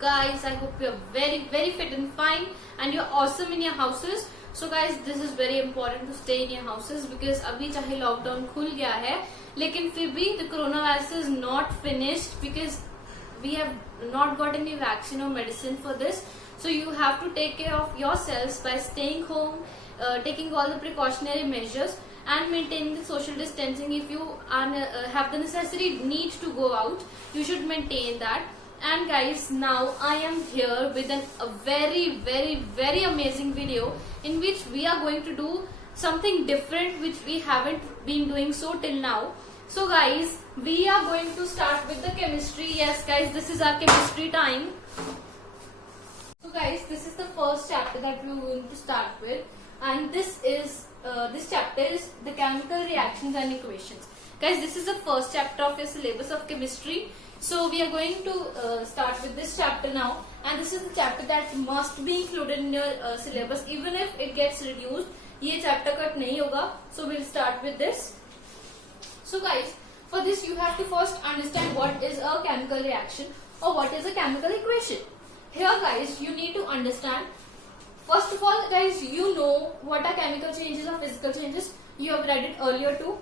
guys? I hope you're very fit and fine and you're awesome in your houses. So guys, this is very important to stay in your houses because अभी चाहे lockdown खुल गया है लेकिन फिर भी the coronavirus is not finished because we have not got any vaccine or medicine for this. So you have to take care of yourselves by staying home, taking all the precautionary measures and maintaining the social distancing. If you have the necessary need to go out, you should maintain that. And guys, now I am here with a very amazing video in which we are going to do something different which we haven't been doing so till now. So guys, we are going to start with the chemistry. Yes guys, this is our chemistry time. So guys, this is the first chapter that we are going to start with, and this chapter is the chemical reactions and equations. Guys, this is the first chapter of your syllabus of chemistry. So we are going to start with this chapter now, and this is the chapter that must be included in your syllabus. Even if it gets reduced, ये chapter cut नहीं होगा. So we'll start with this. So guys, for this you have to first understand what is a chemical reaction or what is a chemical equation. Here guys, you need to understand. First of all guys, you know what are chemical changes or physical changes. You have read it earlier too.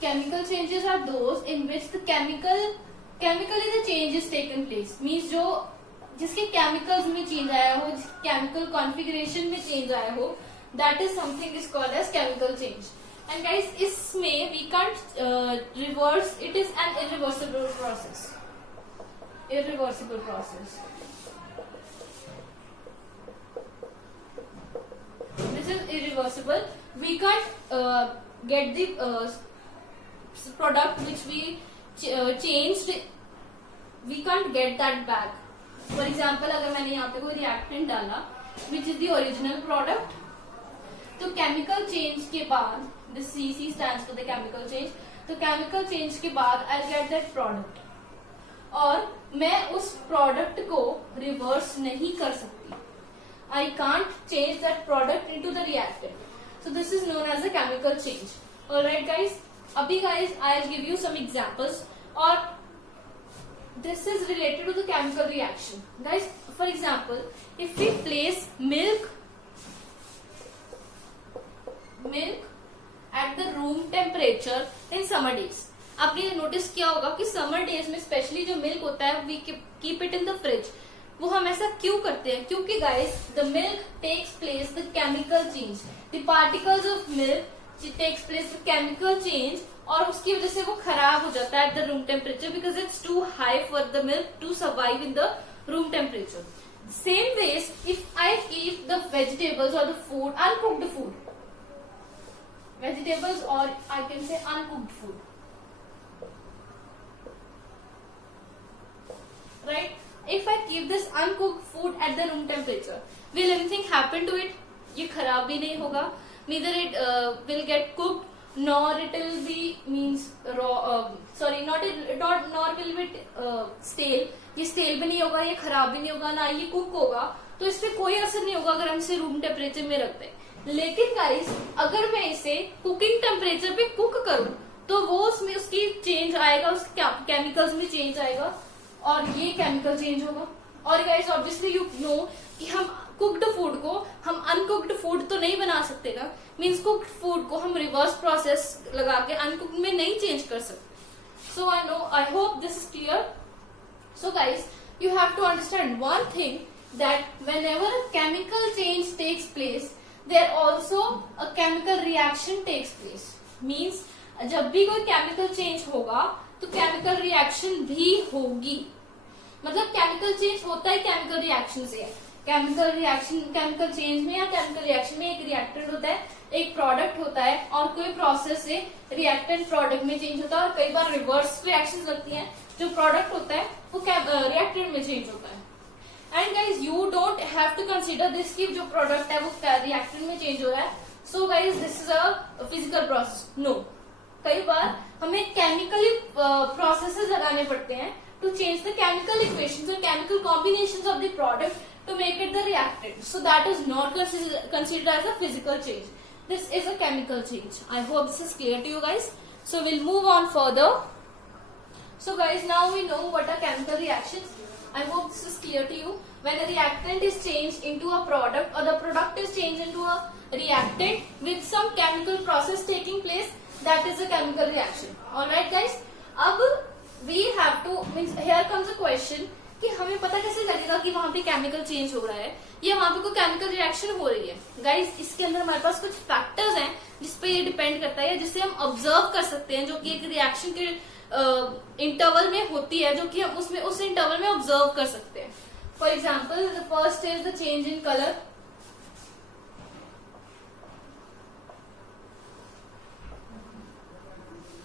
Chemical changes are those in which the chemically the change is taken place. Means जो जिसके chemicals में change आया हो, chemical configuration में change आया हो, that is something is called as chemical change. And guys, इसमें we can't reverse. It is an irreversible process. Irreversible process. This is irreversible. We can't get the product which we changed. We can't get that back. For example, अगर मैंने यहाँ पे कोई reactant डाला, which is the original product, तो chemical change के बाद, the CC stands for the chemical change. तो chemical change के बाद I'll get that product. और मैं उस product को reverse नहीं कर सकती. I can't change that product into the reactant. So this is known as a chemical change. Alright guys, abhi guys I'll give you some examples, or this is related to the chemical reaction. Guys, for example, if we place milk at the room temperature in summer days, आपने notice किया होगा कि summer days में specially जो milk होता है we keep it in the fridge. वो हम ऐसा क्यों करते हैं? क्योंकि guys the milk takes place the chemical change, the particles of milk takes place the chemical change, और उसकी वजह से वो खराब हो जाता है at the room temperature because it's too high for the milk to survive in the room temperature. Same ways if I keep the vegetables और the food uncooked food, vegetables or I can say uncooked food, right? If I keep this uncooked food at the room temperature, will anything happen to it? ये खराब भी नहीं होगा. Neither it will get cooked nor it will be means raw. Nor will it stale. ये stale भी नहीं होगा, ये खराब भी नहीं होगा, ना ये cook होगा. तो इस पे कोई असर नहीं होगा अगर हम इसे रूम टेम्परेचर में रखते हैं. लेकिन गाइस अगर मैं इसे कुकिंग टेम्परेचर पे कुक करूं तो वो उसमें उसकी चेंज आएगा, उस केमिकल्स में चेंज आएगा और ये केमिकल चेंज होगा. और गाइस ऑब्वियसली यू नो कि हम कुक्ड फूड को हम अनकुक्ड फूड तो नहीं बना सकते ना. मीन्स कुक्ड फूड को हम रिवर्स प्रोसेस लगा के अनकुक्ड में नहीं चेंज कर सकते. So I hope this is clear. So guys, you have to understand one thing that whenever a chemical change takes place, there also a chemical reaction takes place. Means जब भी कोई chemical change होगा तो chemical reaction भी होगी. मतलब chemical change होता है chemical reaction से. chemical change में या chemical reaction में एक reactant होता है, एक product होता है, और कोई process से reactant product में change होता है, और कई बार reverse reactions लगती हैं. जो product होता है वो reactant में change होता है. And guys you don't have to consider this कि जो प्रोडक्ट है वो रिएक्टेंट में चेंज हो रहा है. So guys this is a physical process. No, कई बार हमें केमिकली प्रोसेसेस लगाने पड़ते हैं to change the chemical equations और chemical combinations of the product to make it the reactant. So that is not considered as a physical change. This is a chemical change. I hope this is clear to you guys. So will move on further. So guys, now we know what are chemical reactions. I hope this is clear to you. When a reactant is changed into a product or the product is changed into a reactant with some chemical process taking place, that is a chemical reaction. Alright guys, अब we have to, means here comes a question कि हमें पता कैसे लगेगा कि वहां पे chemical change हो रहा है या वहां पे कोई केमिकल रिएक्शन हो रही है. गाइस, इसके अंदर हमारे पास कुछ फैक्टर्स हैं जिसपे ये डिपेंड करता है, जिससे हम ऑब्जर्व कर सकते हैं, जो कि एक रिएक्शन के इंटरवल में होती है, जो कि हम उसमें उस इंटरवल में ऑब्जर्व कर सकते हैं. For example, the first is the change in colour.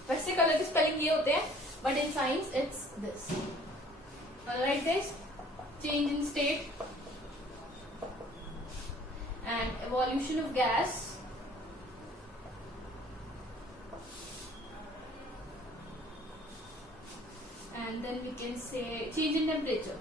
वैसे कलर की स्पेलिंग ये होते हैं, but in science it's this. Alright guys, change in state and evolution of gas, and then we can say change in temperature.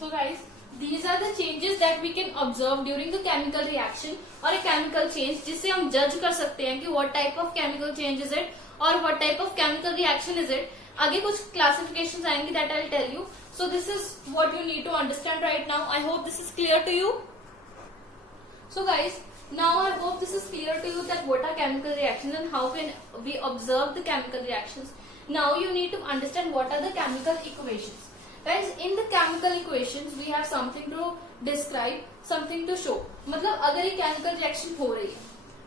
So guys, these are the changes that we can observe during the chemical reaction or a chemical change, जिससे हम जज कर सकते हैं कि what type of chemical change is it और what type of chemical reaction is it. आगे कुछ classifications आएंगी that I'll tell you. So this is what you need to understand right now. I hope this is clear to you. So guys, now I hope this is clear to you that what are chemical reactions and how can we observe the chemical reactions. Now you need to understand what are the chemical equations. Guys, in the chemical equations we have something to describe, something to show. मतलब अगर ये chemical reaction हो रही है,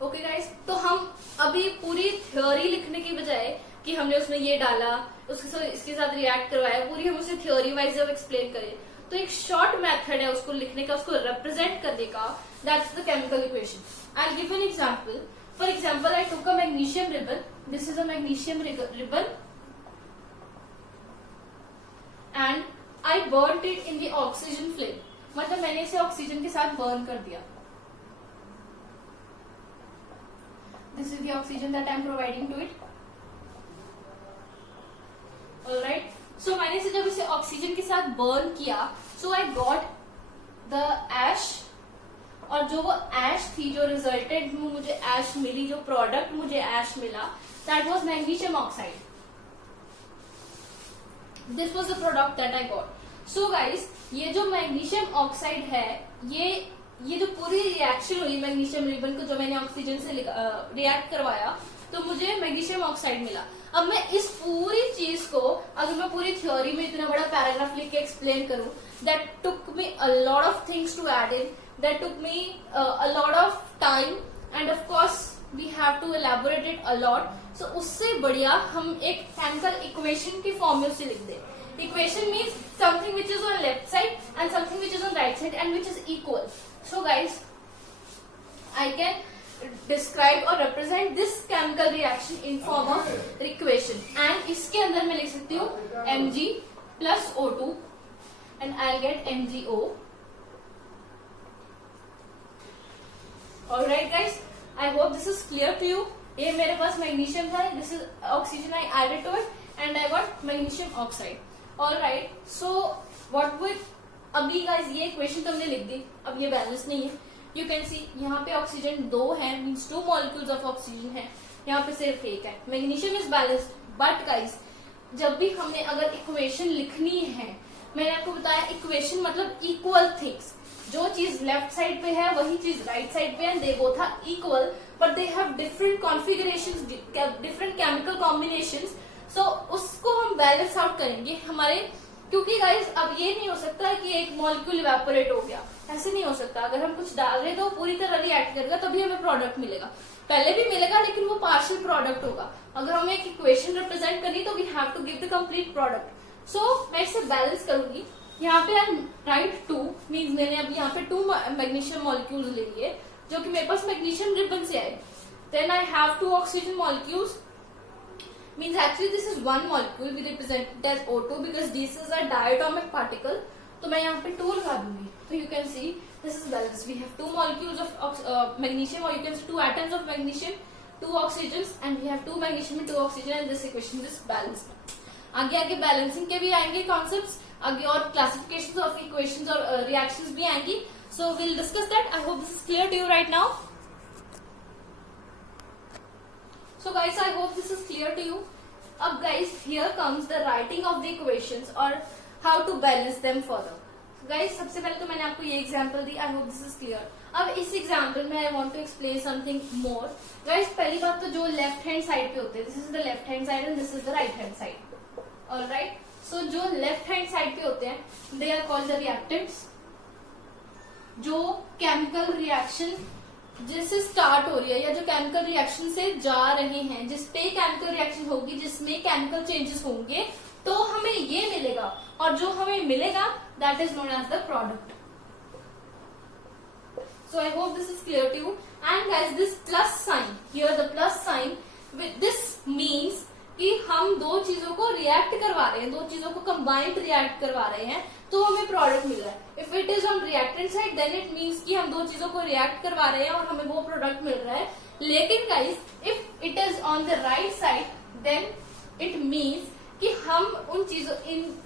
okay guys, तो हम अभी पूरी थ्योरी लिखने की बजाय कि हमने उसमें ये डाला, इसके साथ रिएक्ट करवाया, पूरी हम उसे थ्योरी वाइज जब एक्सप्लेन करें, तो एक शॉर्ट मेथड है उसको लिखने का, उसको रिप्रेजेंट करने का. That's the chemical equation. I give an example. For example, I took a magnesium ribbon. This is a magnesium ribbon and I burnt it in the oxygen flame. मतलब मैंने इसे ऑक्सीजन के साथ बर्न कर दिया. This is the oxygen that I am providing to it. Alright. So मैंने इसे जब इसे ऑक्सीजन के साथ बर्न किया, so I got the ash. और जो वो एश थी, जो रिजल्टेड मुझे एश मिली, जो प्रोडक्ट मुझे एश मिला, that was magnesium oxide. This was the product that I got. So guys, ये जो मैग्नीशियम ऑक्साइड है, ये जो पूरी रिएक्शन हुई मैग्नीशियम रिबन को जो मैंने ऑक्सीजन से रिएक्ट करवाया, तो मुझे मैग्नीशियम ऑक्साइड मिला. अब मैं इस पूरी चीज को अगर मैं पूरी थ्योरी में इतना बड़ा पैराग्राफ लिख के एक्सप्लेन करूं, that took me a lot of things to add in, that took me a lot of time, and of course we have to elaborate it a lot. So उससे बढ़िया हम एक केमिकल इक्वेशन की form में उसे लिख दें. Equation means something which is on left side and something which is on right side and which is equal. So guys, I can describe और represent this chemical reaction in form of equation. And इसके अंदर मैं लिख सकती हूँ Mg plus O2 and I'll get MgO. Alright guys, I hope this is clear to you. ये मेरे पास मैग्नीशियम था, this is oxygen, I added to it and I got magnesium oxide. Alright, so what will, अभी guys ये equation तो हमने लिख दी. अब ये बैलेंस नहीं है. यू कैन सी यहाँ पे ऑक्सीजन 2 है, मीन्स 2 मॉलिक्यूल्स ऑफ ऑक्सीजन है, यहाँ पे सिर्फ 1 है. Magnesium is balanced. But guys, जब भी हमने अगर इक्वेशन लिखनी है, मैंने आपको बताया इक्वेशन मतलब इक्वल थिंग्स. जो चीज लेफ्ट साइड पे है वही चीज राइट साइड पे है, they both are equal, but they have different configurations, different chemical combinations. So उसको हम बैलेंस आउट करेंगे हमारे, क्योंकि गाइस अब ये नहीं हो सकता कि एक मॉलिक्यूल इवेपोरेट हो गया, ऐसे नहीं हो सकता. अगर हम कुछ डाल रहे तो पूरी तरह रिएक्ट करेगा तभी हमें प्रोडक्ट मिलेगा. पहले भी मिलेगा लेकिन वो पार्शियल प्रोडक्ट होगा. अगर हमें एक इक्वेशन रिप्रेजेंट करनी तो we have to give the complete product. So मैं इसे बैलेंस करूंगी. यहाँ पे आई राइट 2 मीन्स मैंने अब यहाँ पे 2 मैग्नीशियम मॉलिक्यूल्स ले लिए जो कि मेरे पास मैग्नीशियम रिबन से आए. Then I have 2 oxygen molecules, means actually this is one molecule, we represent it as O2 because this is a diatomic particle. तो मैं यहाँ पे 2 लगा दूंगी. तो you can see this is balanced. We have 2 molecules of magnesium, or you can see 2 atoms of magnesium, 2 oxygens, and we have 2 magnesium and 2 oxygen, and this equation is balanced. आगे balancing के भी आएंगे concepts, आगे और classifications of equations और reactions भी आएंगी. So we'll discuss that. I hope this is clear to you right now. So guys, I hope this is clear to you. अब guys, here comes the writing of the equations और how to balance them further. Guys, सबसे पहले तो मैंने आपको ये example the. I hope this is clear. अब इस एग्जाम्पल में I want to explain something more. Guys, पहली बात तो जो लेफ्ट हैंड साइड पे होते हैं, this is the left hand side and this is the right hand side. Alright. So जो लेफ्ट हैंड साइड पे होते हैं, they are called the reactants. जो केमिकल रिएक्शन जिससे स्टार्ट हो रही है या जो केमिकल रिएक्शन से जा रहे हैं, जिसपे केमिकल रिएक्शन होगी, जिसमें केमिकल चेंजेस होंगे, तो हमें ये मिलेगा और जो हमें मिलेगा that is known as the product. So I hope this is clear to you. And guys, this plus sign here, the plus sign, this means कि हम दो चीजों को रिएक्ट करवा रहे हैं, दो चीजों को कंबाइंड रिएक्ट करवा रहे हैं, तो हमें प्रोडक्ट मिल रहा है. If it is on reactant side then it means कि हम दो चीजों को रिएक्ट करवा रहे हैं और हमें वो प्रोडक्ट मिल रहा है. लेकिन guys, if it is on the right side then it means कि हम उन चीजों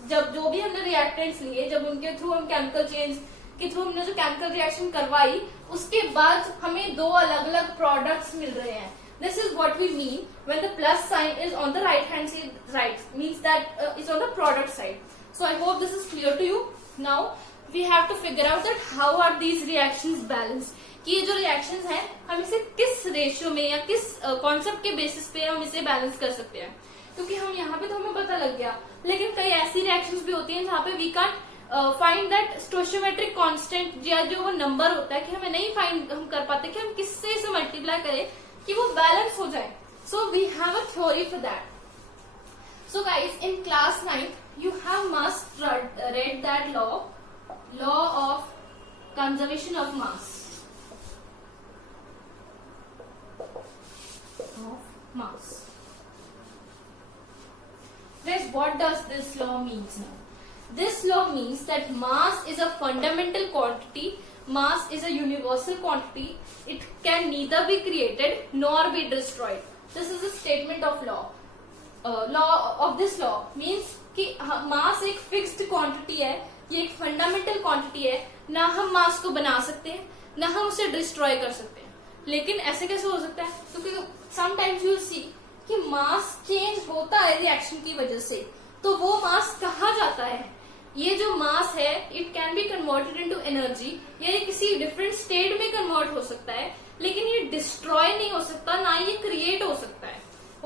जब जो भी हमने रिएक्टेंट्स लिए, जब उनके थ्रू हम केमिकल चेंज के थ्रू हमने जो केमिकल रिएक्शन करवाई, उसके बाद हमें दो अलग अलग प्रोडक्ट्स मिल रहे हैं. This is what we mean when the plus sign is on the right hand side, right, means that it's on the product side. So I hope this is clear to you. Now we have to figure out that how are these reactions balanced. कि ये जो reactions हैं, हम इसे किस ratio में या किस कॉन्सेप्ट के बेसिस पे हम इसे बैलेंस कर सकते हैं. क्योंकि हम यहाँ पे तो हमें पता लग गया, लेकिन कई ऐसी रिएक्शंस भी होती हैं जहाँ पे we can find that stoichiometric constant या जो वो नंबर होता है कि हमें नहीं फाइंड हम कर पाते कि हम किससे इसे मल्टीप्लाई करें कि वो बैलेंस हो जाए. So we have a theory for that. So guys, in class 9 you have must read that law of conservation of mass. Guys, what does this law means now? This law means that mass is a fundamental quantity. Mass is a universal quantity. It can neither be created nor be destroyed. This is a statement of law. Law of this law means कि मास एक fixed quantity है, ये एक fundamental quantity है. ना हम मास को बना सकते हैं, ना हम उसे डिस्ट्रॉय कर सकते हैं. लेकिन ऐसे कैसे हो सकता है? क्योंकि समटाइम्स यू विल सी कि मास चेंज होता है रिएक्शन की वजह से, तो वो मास कहाँ जाता है? ये जो मास है, it can be converted into energy, या ये किसी डिफरेंट स्टेट में कन्वर्ट हो सकता है, लेकिन ये डिस्ट्रॉय नहीं हो सकता, ना ये क्रिएट हो सकता है.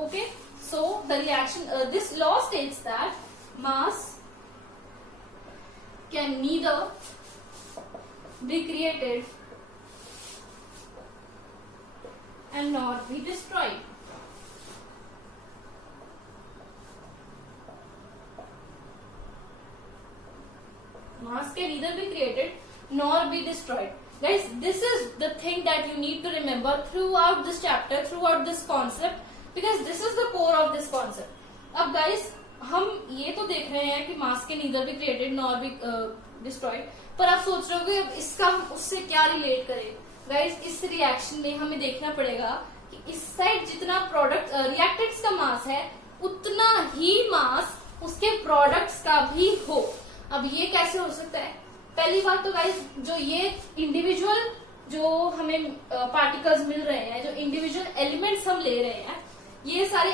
Okay, so the reaction, this law states that mass can neither be created and nor be destroyed. Mass can neither be created nor be destroyed. Guys, this is the thing that you need to remember throughout this chapter, throughout this concept, because this is the core of this concept. अब guys, हम ये तो देख रहे हैं कि मास के neither भी क्रिएटेड नॉर भी डिस्ट्रॉयड, पर आप सोच रहे हो कि अब इसका हम उससे क्या रिलेट करें. गाइस, इस रिएक्शन में हमें देखना पड़ेगा कि इस साइड जितना प्रोडक्ट रिएक्टेंट्स का मास है, उतना ही मास उसके प्रोडक्ट्स का भी हो. अब ये कैसे हो सकता है? पहली बात तो गाइस, जो ये इंडिविजुअल जो हमें पार्टिकल्स मिल रहे हैं, जो इंडिविजुअल एलिमेंट्स हम ले रहे हैं, ये सारे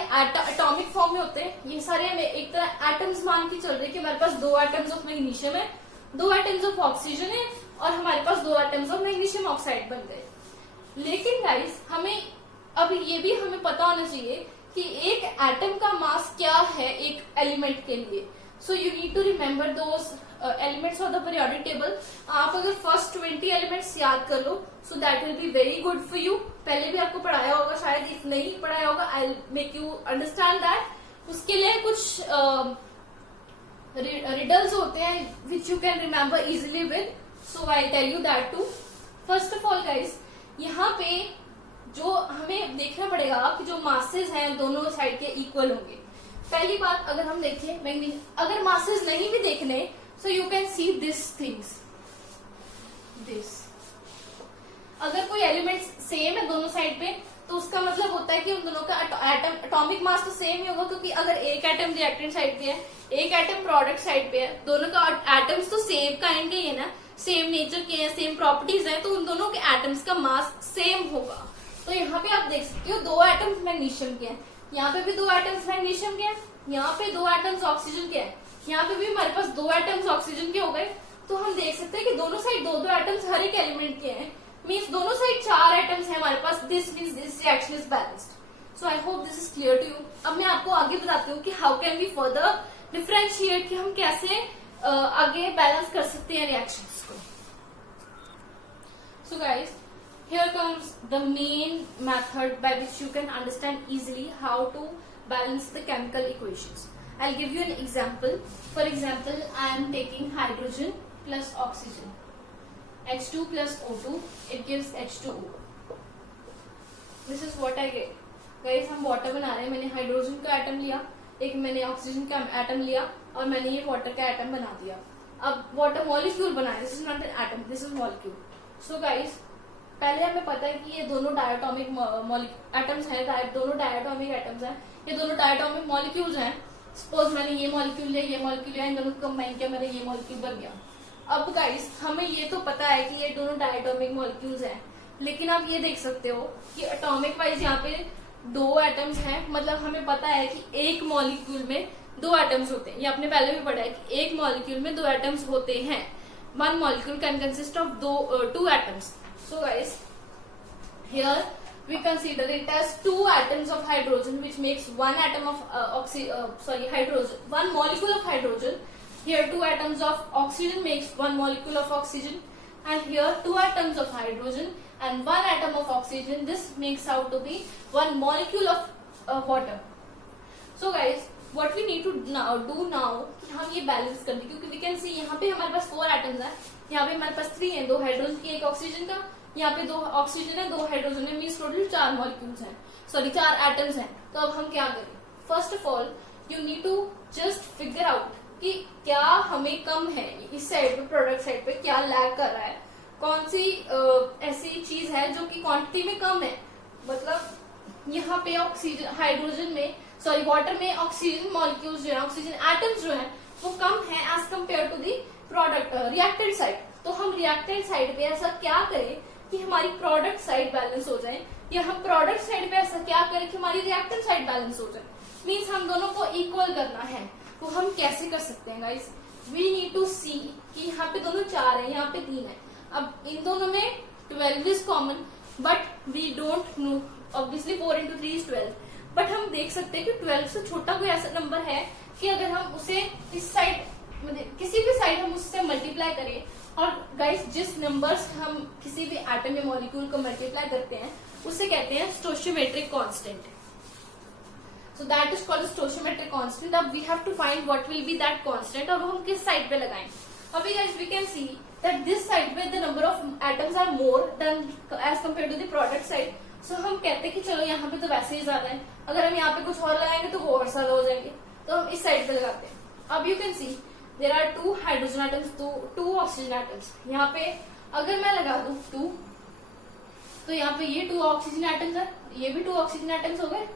एटॉमिक फॉर्म में होते हैं. ये सारे हमें एक तरह एटम्स मान के चल रहे हैं कि हमारे पास 2 एटम्स ऑफ मैग्नीशियम है, 2 एटम्स ऑफ ऑक्सीजन है और हमारे पास 2 एटम्स ऑफ मैग्नीशियम ऑक्साइड बन गए. लेकिन गाइस, हमें अब ये भी हमें पता होना चाहिए कि एक एटम का मास क्या है एक एलिमेंट के लिए. So you need to remember those elements of the periodic table. आप अगर फर्स्ट 20 एलिमेंट्स याद कर लो, so that will be very good for you. पहले भी आपको पढ़ाया होगा शायद, इफ नहीं पढ़ाया होगा I will make you understand that. उसके लिए कुछ रिडल्स होते हैं which you can remember easily with. So I tell you that too. First of all guys, यहाँ पे जो हमें देखना पड़ेगा कि जो मासेस हैं दोनों साइड के इक्वल होंगे. पहली बात, अगर हम देखें, अगर मासेस नहीं भी देखने, so you can see this things. This अगर कोई एलिमेंट्स सेम है दोनों साइड पे, तो उसका मतलब होता है कि उन दोनों का एटॉमिक मास तो सेम ही होगा. क्योंकि अगर एक एटम रिएक्टेंट साइड पे है, एक एटम प्रोडक्ट साइड पे है, दोनों का एटम्स तो सेम काइंड के ही है ना, सेम नेचर के हैं, सेम प्रॉपर्टीज हैं, तो उन दोनों के एटम्स का मास सेम होगा. तो यहाँ पे आप देख सकते हो 2 एटम्स मैग्नीशियम के हैं, यहाँ पे भी 2 एटम्स मैग्नीशियम के हैं, यहाँ पे 2 एटम्स ऑक्सीजन के हैं, यहाँ पे भी हमारे पास 2 एटम्स ऑक्सीजन के हो गए। तो हम देख सकते हैं कि दोनों साइड 2-2 एटम्स हर एक एलिमेंट के हैं, मीन्स दोनों साइड 4 एटम्स हैं हमारे पास। This means this reaction is balanced. So I hope this is clear to you. अब मैं आपको आगे बताती हूँ कि how can we further differentiate, कि हम कैसे आगे बैलेंस कर सकते हैं रिएक्शंस को। So guys, here comes the main method by which you can understand easily how to balance the chemical equations. I'll give you an example. For example, I am taking hydrogen plus oxygen, H2 plus O2, it gives H2O. This is what I get. Guys, हम water बना रहे हैं, मैंने hydrogen का atom लिया, एक मैंने oxygen का एटम लिया और मैंने ये वाटर का एटम बना दिया। अब वाटर मॉलिक्यूल बनाया, this is not an atom, this is molecule. So guys, पहले हमें पता है कि ये दोनों डायटोमिक एटम्स हैं, दोनों डायटोमिक एटम्स हैं, ये दोनों डायटोमिक मॉलिक्यूल्स हैं। सपोज मैंने ये मॉलिक्यूल लिया, ये मॉलिक्यूल लिया, इन दोनों को कंबाइन किया, मेरा ये मॉलिक्यूल बन गया। अब गाइस, हमें ये तो पता है कि ये दोनों डायटोमिक मॉलिक्यूल्स हैं, लेकिन आप ये देख सकते हो कि एटॉमिक वाइज यहाँ पे 2 एटम्स हैं, मतलब हमें पता है कि एक मॉलिक्यूल में 2 एटम्स होते हैं। ये आपने पहले भी पढ़ा है कि एक मॉलिक्यूल में 2 एटम्स होते हैं। 1 molecule can consist of 2 atoms. So guys, here we consider it as 2 atoms of hydrogen, which makes 1 atom of hydrogen, 1 molecule of hydrogen. Here 2 atoms of oxygen makes 1 molecule of oxygen, and here 2 atoms of hydrogen and 1 atom of oxygen. This makes out to be 1 molecule of water. So guys, what we need to do now कि हम ये balance कर दें, क्योंकि we can see यहाँ पे हमारे पास 4 atoms हैं, यहाँ पे हमारे पास 3 हैं, 2 हाइड्रोजन की 1 ऑक्सीजन का, यहाँ पे 2 ऑक्सीजन है 2 हाइड्रोजन है, मीन्स टोटल 4 मॉलिक्यूल्स हैं, 4 एटम्स हैं। तो अब हम क्या करें? First of all you need to just figure out कि क्या हमें कम है, इस साइड पे प्रोडक्ट साइड पे क्या लैग कर रहा है, कौन सी ऐसी चीज है जो कि क्वांटिटी में कम है। मतलब यहाँ पे ऑक्सीजन हाइड्रोजन में वाटर में ऑक्सीजन मॉलिक्यूल्स जो है, ऑक्सीजन एटम्स जो है वो कम है as compare to the product reactant side. तो हम रिएक्टेंट साइड पे ऐसा क्या करें कि हमारी प्रोडक्ट साइड बैलेंस हो जाए, या हम प्रोडक्ट साइड पे ऐसा क्या करें कि हमारी रिएक्टेंट साइड बैलेंस हो जाए। मीन्स हम दोनों को इक्वल करना है। तो हम कैसे कर सकते हैं गाइस? वी नीड टू सी कि यहाँ पे दोनों 4 है, यहाँ पे 3 है। अब इन दोनों में 12 is common, but we don't know, obviously 4 into 3 is 12, but हम देख सकते हैं कि 12 से छोटा कोई ऐसा नंबर है कि अगर हम उसे इस साइड किसी भी साइड हम उससे मल्टीप्लाई करें, और गाइस जिस नंबर्स हम किसी भी एटम या मॉलिक्यूल को मल्टीप्लाई करते हैं उसे कहते हैं stoichiometric constant. So that is called stoichiometric constant. अब we have to find what will be that constant, और वो हम किस साइड पे लगाएं। अभी guys we can see that this side पे the number of atoms are more than as compare to the product side. So हम कहते हैं कि चलो यहाँ पे तो वैसे ही ज्यादा है, अगर हम यहाँ पे कुछ और लगाएंगे तो वो और ज्यादा हो जाएंगे, तो हम इस साइड पे लगाते हैं। अब you can see there are 2 hydrogen atoms, 2 oxygen atoms. यहाँ पे अगर मैं लगा दूं 2, तो यहाँ पे ये 2 ऑक्सीजन एटम्स है, ये भी 2 ऑक्सीजन एटम्स हो गए।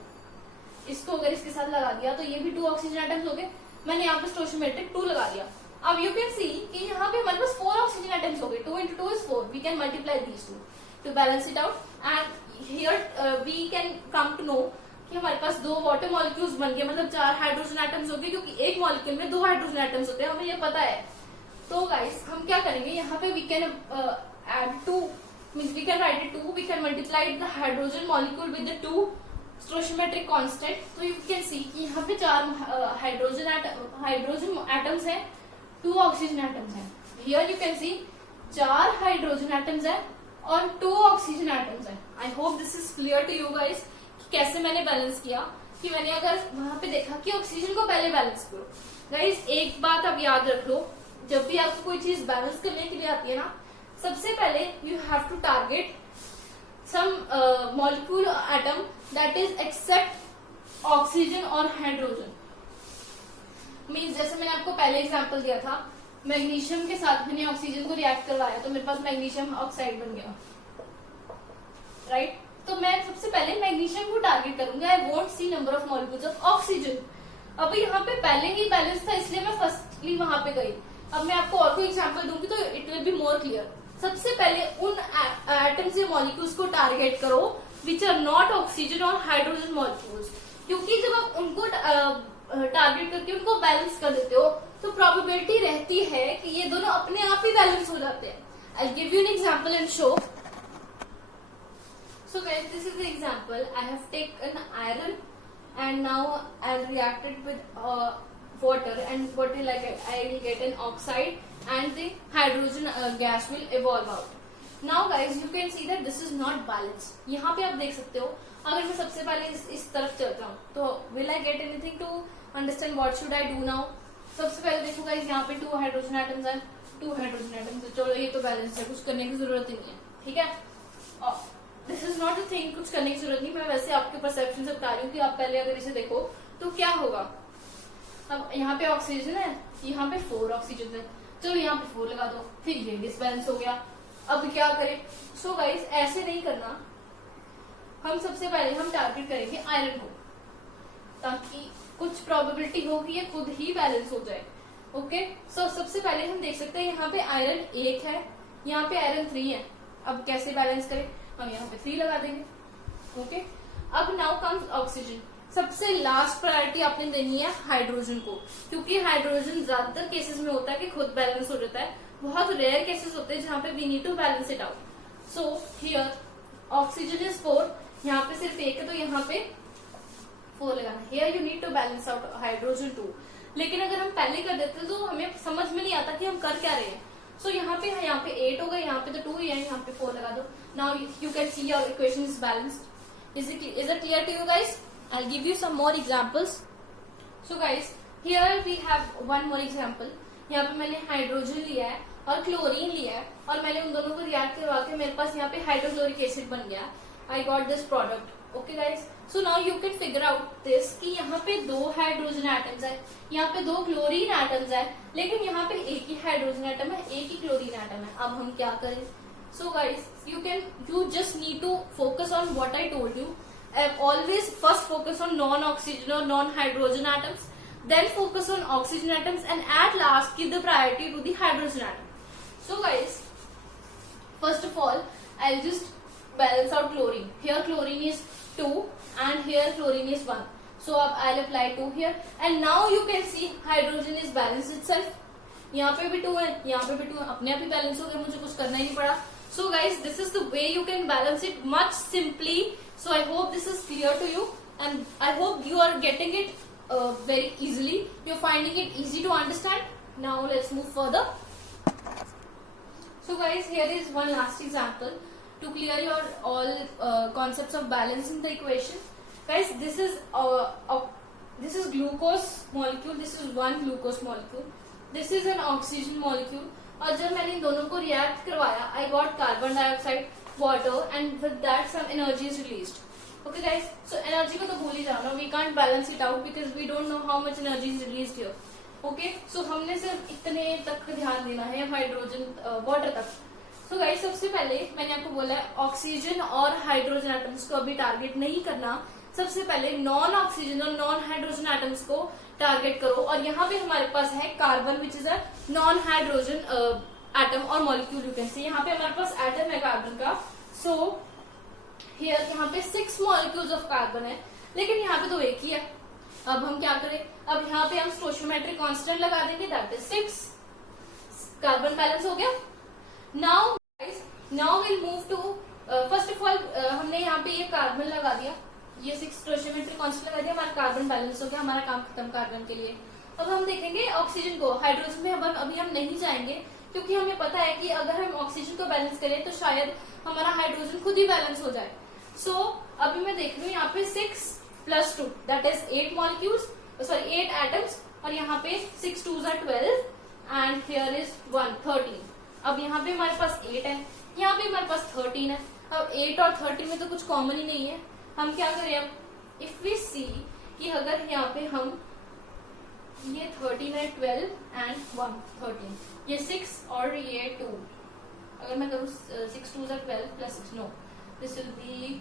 इसको अगर इसके साथ लगा दिया तो ये भी 2 ऑक्सीजन एटम्स हो गए। मैंने यहाँ पे स्टोशियोमेट्रिक 2 लगा दिया। अब यू कैन सी कि यहाँ पे हमारे पास 4 ऑक्सीजन एटम्स हो गए। 2 into 2 is 4. We can multiply these two to balance it out, and here we can come to know कि हमारे पास 2 वाटर मॉलिक्यूल्स बन गए, मतलब 4 हाइड्रोजन एटम्स हो गए, क्योंकि एक मॉलिक्यूल में 2 हाइड्रोजन एटम्स होते हैं, हमें ये पता है। तो गाइस हम क्या करेंगे, यहाँ पे we can add 2, means we can write it 2, we can multiply the hydrogen molecule with the 2 stoichiometric constant. तो you can see कि यहाँ पे 4 हाइड्रोजन एटम्स हैं, 2 ऑक्सीजन एटम्स हैं। Here you can see 4 hydrogen atoms हैं और 2 oxygen atoms हैं। I hope this is clear to you guys कैसे मैंने बैलेंस किया, कि मैंने अगर वहां पे देखा कि ऑक्सीजन को पहले बैलेंस करो। गाइस एक बात अब याद रख लो, जब भी आपको कोई चीज बैलेंस करने के लिए आती है ना, सबसे पहले you have to target some molecule atom that is except oxygen और हाइड्रोजन। मीन्स जैसे मैंने आपको पहले एग्जांपल दिया था, मैग्नीशियम के साथ मैंने ऑक्सीजन को रिएक्ट करवाया तो मेरे पास मैग्नीशियम ऑक्साइड बन गया, राइट? तो मैं सबसे पहले मैग्नीशियम को टारगेट करूंगा। I won't see number of molecules of oxygen. अब यहाँ पे पहले ही बैलेंस था, इसलिए मैं फर्स्टली वहां पे गई। अब मैं आपको और कोई एग्जांपल दूंगी तो it will be more clear. सबसे पहले उन एटम्स या मॉलिक्यूल्स को टारगेट करो विच आर नॉट ऑक्सीजन और हाइड्रोजन मॉलिक्यूल्स। क्योंकि जब आप उनको टारगेट करके उनको बैलेंस कर देते हो तो प्रोबेबिलिटी रहती है कि ये दोनों अपने आप ही बैलेंस हो जाते हैं। I give you an example and show. So guys, this is the example. I have taken iron and now I'll react it with water, and what will I get? I will get an oxide and the hydrogen gas will evolve out. Now guys, you can see that this is not balanced. यहाँ पे आप देख सकते हो, अगर मैं सबसे पहले इस तरफ चलता हूँ तो will I get anything to understand what should I do now? सबसे पहले देखो guys, यहाँ पे 2 हाइड्रोजन एटम्स हैं, 2 हाइड्रोजन एटम्स है, चलो ये तो बैलेंस है, कुछ करने की जरूरत ही नहीं है, ठीक है। This is not a thing, कुछ करने की जरूरत नहीं, मैं वैसे आपके परसेप्शन से बता रही हूँ कि आप पहले अगर इसे देखो तो क्या होगा। अब यहाँ पे ऑक्सीजन है, यहाँ पे 4 ऑक्सीजन है, चलो यहाँ पे 4 लगा दो, फिर ये डिसबैलेंस हो गया। अब क्या करें? सो गाइस, ऐसे नहीं करना, हम सबसे पहले हम टारगेट करेंगे आयरन को, ताकि कुछ प्रोबेबिलिटी हो कि ये खुद ही बैलेंस हो जाए। ओके, सो सबसे पहले हम देख सकते हैं यहाँ पे आयरन 1 है, यहाँ पे आयरन 3 है। अब कैसे बैलेंस करें? हम यहाँ पे 3 लगा देंगे। ओके, अब नाउ कम्स ऑक्सीजन। सबसे लास्ट प्रायोरिटी आपने देनी है हाइड्रोजन को, क्योंकि हाइड्रोजन ज्यादातर केसेस में होता है कि खुद बैलेंस हो जाता है, बहुत रेयर केसेस होते हैं जहां पे we need to balance it out. So here oxygen is 4, यहाँ पे सिर्फ 1 है तो यहाँ पे 4 लगाना। Here you need to balance out hydrogen 2। लेकिन अगर हम पहले कर देते तो हमें समझ में नहीं आता कि हम कर क्या रहे हैं। सो यहाँ पे 8 हो गए, यहाँ पे तो 2 ही है, यहाँ पे 4 लगा दो। Now you can see your equation is balanced. Is it clear to you guys? I'll give you some more examples. So guys, here we have one more example. यहाँ पे मैंने हाइड्रोजन लिया है और क्लोरीन लिया है, और मैंने उन दोनों को रिएक्ट करवा के मेरे पास यहाँ पे हाइड्रोक्लोरिक एसिड बन गया। I got this product. Okay guys, so now you can figure out this कि यहाँ पे 2 हाइड्रोजन एटम्स है, यहाँ पे 2 क्लोरीन एटम्स है, लेकिन यहाँ पे एक ही हाइड्रोजन एटम है, एक ही क्लोरीन एटम है। अब हम क्या करें? So guys, you just need to focus on what I told you. Always first focus on non-oxygen or non-hydrogen atoms, then focus on oxygen atoms, and at last give the priority to the hydrogen atom. So guys, first of all, I'll just balance out chlorine. Here chlorine is 2 and here chlorine is 1. So I'll apply 2 here, and now you can see hydrogen is balanced itself. यहाँ पे भी 2 है, यहाँ पे भी 2 है, अपने आप ही बैलेंस हो गया, मुझे कुछ करना ही नहीं पड़ा। So guys, this is the way you can balance it much simply. So I hope this is clear to you, and I hope you are getting it very easily. You're finding it easy to understand. Now let's move further. So guys, here is one last example to clear your all concepts of balancing the equation. Guys, this is glucose molecule. This is one glucose molecule. This is an oxygen molecule. और जब मैंने इन दोनों को react करवाया, I got carbon dioxide, water, and with that some energy is released. Okay guys, so energy को तो भूल ही जाना, we can't balance it out because we don't know how much energy is released here. Okay, so हमने सिर्फ इतने तक ध्यान देना है, हाइड्रोजन वाटर तक। सो गाइस, सबसे पहले मैंने आपको बोला है ऑक्सीजन और हाइड्रोजन एटम्स को अभी टारगेट नहीं करना, सबसे पहले नॉन ऑक्सीजन और नॉन हाइड्रोजन एटम्स को टारगेट करो। और यहाँ पे हमारे पास है carbon which is a non hydrogen atom और मॉलिक्यूल। यू कैन सी यहाँ पे हमारे पास एटम है कार्बन का। सो हियर यहाँ पे 6 मॉलिक्यूल्स ऑफ कार्बन है, लेकिन यहाँ पे तो एक ही है। अब हम क्या करें? अब यहाँ पे हम स्टोइचियोमेट्रिक कांस्टेंट लगा देंगे, दैट इज 6। कार्बन बैलेंस हो गया। Now will move to first of all हमने यहाँ पे ये कार्बन लगा दिया, ये 6 स्टोइचियोमेट्रिक कांस्टेंट लगा दिया, हमारा कार्बन बैलेंस हो गया, हमारा काम खत्म कार्बन के लिए। अब हम देखेंगे ऑक्सीजन को। हाइड्रोजन में अभी हम नहीं जाएंगे, क्योंकि हमें पता है कि अगर हम ऑक्सीजन को बैलेंस करें तो शायद हमारा हाइड्रोजन खुद ही बैलेंस हो जाए। सो अभी मैं देख रही हूँ यहाँ पे 6 + 2 that is 8 molecules, sorry 8 atoms, और यहाँ पे 6 2s are 12 and here is 1 13। अब यहाँ पे हमारे पास 8 है, यहाँ पे हमारे पास 13 है। अब 8 और 13 में तो कुछ कॉमन ही नहीं है, हम क्या करें? अब इफ वी सी कि अगर यहाँ पे हम ये 13 है, 12 एंड 1 13, ये 6 और ये 2, अगर मैं करूँ 6 2s are 12 + 6, no this will be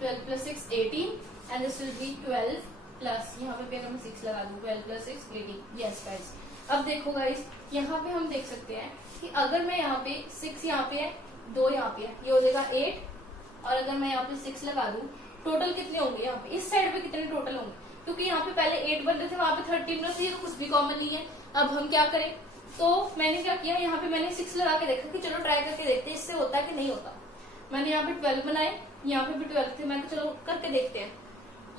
12 + 6 18 and this will be 12 plus यहाँ पे अगर मैं 6 लगा दूँ 12 + 6 18। यस गाइस, अब देखो गाइस, यहाँ पे हम देख सकते हैं कि अगर मैं यहाँ पे 6 यहाँ पे है, 2 यहाँ पे है, ये हो जाएगा 8 और अगर मैं यहाँ पे 6 लगा दूं, टोटल कितने होंगे यहाँ पे, इस साइड पे कितने टोटल होंगे, क्योंकि यहाँ पे पहले 8 बन रहे थे, वहां पे 13 बन रहे थे, कुछ भी कॉमन नहीं है। अब हम क्या करें, तो मैंने क्या किया, यहाँ पे मैंने 6 लगा के देखा कि चलो ट्राई करके देखते हैं इससे होता है कि नहीं होता। मैंने यहाँ पे 12 बनाए, यहाँ पे भी 12 थे, मैं चलो करके देखते हैं।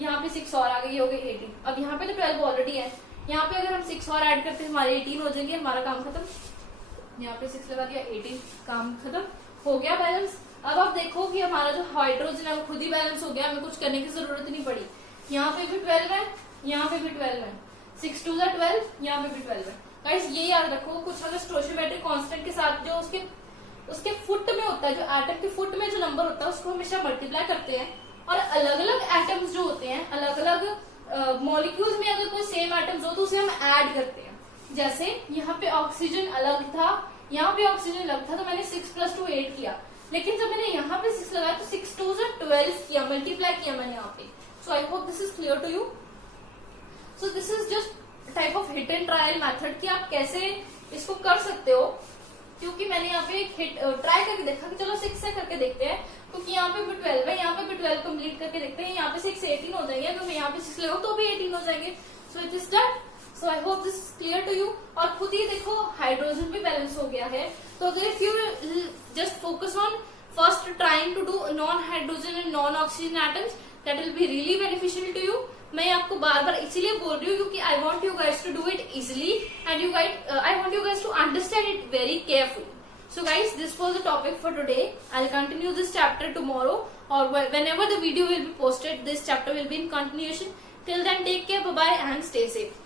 यहाँ पे 6 और आ गई, हो गई 18। अब यहाँ पे तो 12 ऑलरेडी है, यहाँ पे अगर हम 6 और ऐड करते हैं हमारे 18 हो जाएंगे, हमारा काम खत्म। यहाँ पे 6 लगा दिया, 18, काम खत्म, हो गया बैलेंस। अब आप देखो कि हमारा जो हाइड्रोजन है वो खुद ही बैलेंस हो गया, हमें कुछ करने की जरूरत नहीं पड़ी। यहाँ पे भी 12 है, यहाँ पे भी 12 है, 6 2 12, यहाँ पे भी 12 है। गाइस ये याद रखो, कुछ अगर स्टोइचियोमेट्रिक कांस्टेंट के साथ जो उसके फुट में होता है, जो एटम के फुट में जो नंबर होता है उसको हमेशा मल्टीप्लाई करते हैं। और अलग अलग एटम्स जो होते हैं, अलग अलग मॉलिक्यूल्स में अगर कोई सेम एटम्स हो तो उसे हम ऐड करते हैं। जैसे यहाँ पे ऑक्सीजन अलग था, यहाँ पे ऑक्सीजन अलग था, तो मैंने 6 + 2 8 किया। लेकिन जब मैंने यहाँ पे 6 लगाया तो 6 2 12 किया, मल्टीप्लाई किया मैंने यहाँ पे। So I hope this is clear to you. So this is just type of hit and trial method कि आप कैसे इसको कर सकते हो। क्योंकि मैंने यहाँ पे ट्राई करके देखा कि चलो 6 से करके देखते हैं, क्योंकि यहाँ पे भी 12 है, यहाँ पे भी 12 कंप्लीट करके देखते हैं। यहाँ पे 6 18 हो जाएंगे, अगर मैं यहाँ पे 6 लगाऊं तो भी 18 हो जाएंगे। So it is done. So I hope this is clear to you. और खुद ही देखो हाइड्रोजन भी बैलेंस हो गया है। तो अगर if you just focus on first trying to do non hydrogen and non oxygen atoms, that will be really beneficial to you. मैं आपको बार बार इसीलिए बोल रही हूँ क्योंकि I want you guys to do it easily and I want you guys to understand it very carefully. So guys, this was the topic for today. I'll continue this chapter tomorrow or whenever the video will be posted, this chapter will be in continuation. Till then, take care, bye bye and stay safe.